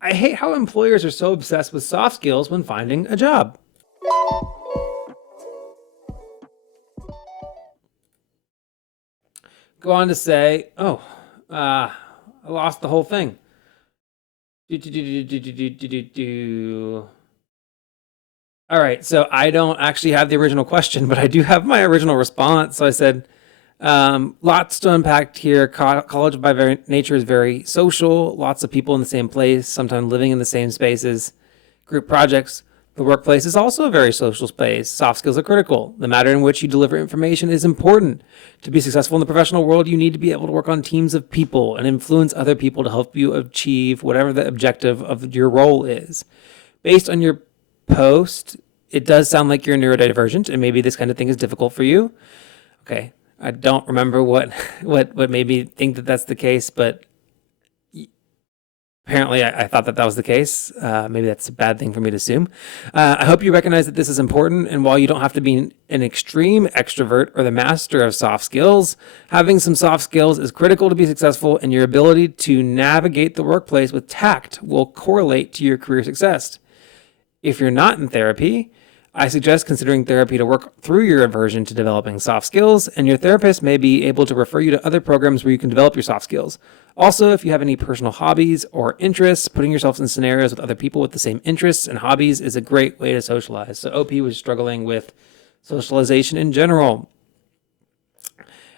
I hate how employers are so obsessed with soft skills when finding a job. Go on to say, I lost the whole thing. All right, so I don't actually have the original question, but I do have my original response. So I said, lots to unpack here. College by very nature is very social. Lots of people in the same place, sometimes living in the same spaces. Group projects. The workplace is also a very social space. Soft skills are critical. The manner in which you deliver information is important. To be successful in the professional world, you need to be able to work on teams of people and influence other people to help you achieve whatever the objective of your role is. Based on your post, it does sound like you're neurodivergent, and maybe this kind of thing is difficult for you. Okay, I don't remember what made me think that that's the case, but apparently I thought that was the case. Maybe that's a bad thing for me to assume. I hope you recognize that this is important, and while you don't have to be an extreme extrovert or the master of soft skills, having some soft skills is critical to be successful, and your ability to navigate the workplace with tact will correlate to your career success. If you're not in therapy, I suggest considering therapy to work through your aversion to developing soft skills, and your therapist may be able to refer you to other programs where you can develop your soft skills. Also, if you have any personal hobbies or interests, putting yourself in scenarios with other people with the same interests and hobbies is a great way to socialize. So OP was struggling with socialization in general.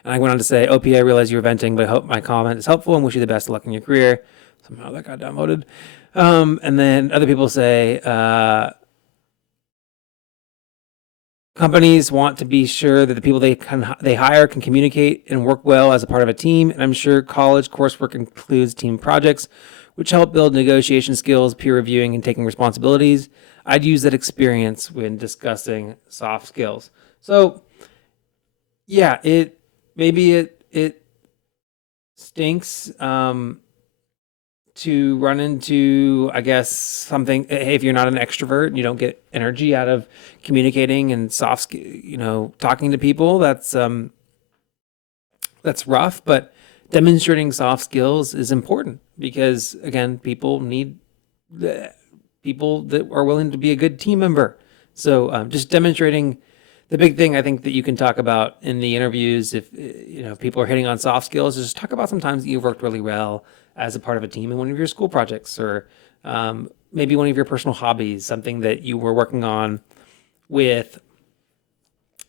And I went on to say, OP, I realize you were venting, but I hope my comment is helpful and wish you the best of luck in your career. Somehow that got downloaded. And then other people say, companies want to be sure that the people they hire can communicate and work well as a part of a team, and I'm sure college coursework includes team projects, which help build negotiation skills, peer reviewing, and taking responsibilities. I'd use that experience when discussing soft skills. So, yeah, it stinks to run into, I guess, something. Hey, if you're not an extrovert and you don't get energy out of communicating and talking to people, that's rough. But demonstrating soft skills is important because, again, people need people that are willing to be a good team member. So just demonstrating. The big thing I think that you can talk about in the interviews, if people are hitting on soft skills, is just talk about sometimes that you've worked really well as a part of a team in one of your school projects, or maybe one of your personal hobbies, something that you were working on with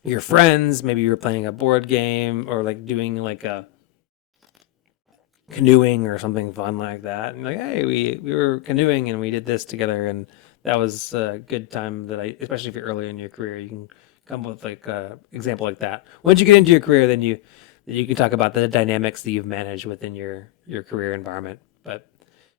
your friends. Maybe you were playing a board game or like doing like a canoeing or something fun like that. And like, hey, we were canoeing and we did this together, and that was a good time especially if you're early in your career, you can come with like a example like that. Once you get into your career, then you can talk about the dynamics that you've managed within your career environment. But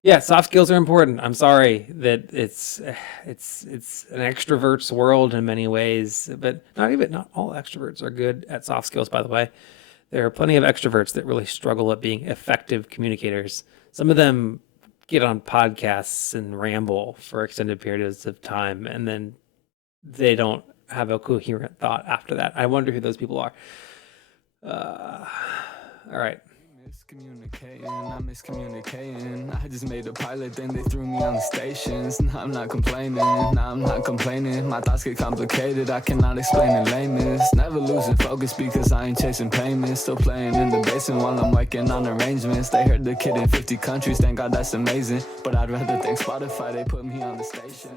yeah, soft skills are important. I'm sorry that it's an extrovert's world in many ways, but not all extroverts are good at soft skills, by the way. There are plenty of extroverts that really struggle at being effective communicators. Some of them get on podcasts and ramble for extended periods of time, and then they don't have a coherent thought after that. I wonder who those people are. All right. I'm miscommunicating. I just made a pilot, then they threw me on the stations. Now I'm not complaining. My thoughts get complicated. I cannot explain in lameness. Never losing focus because I ain't chasing payments. Still playing in the basement while I'm working on arrangements. They heard the kid in 50 countries. Thank God that's amazing. But I'd rather thank Spotify. They put me on the station.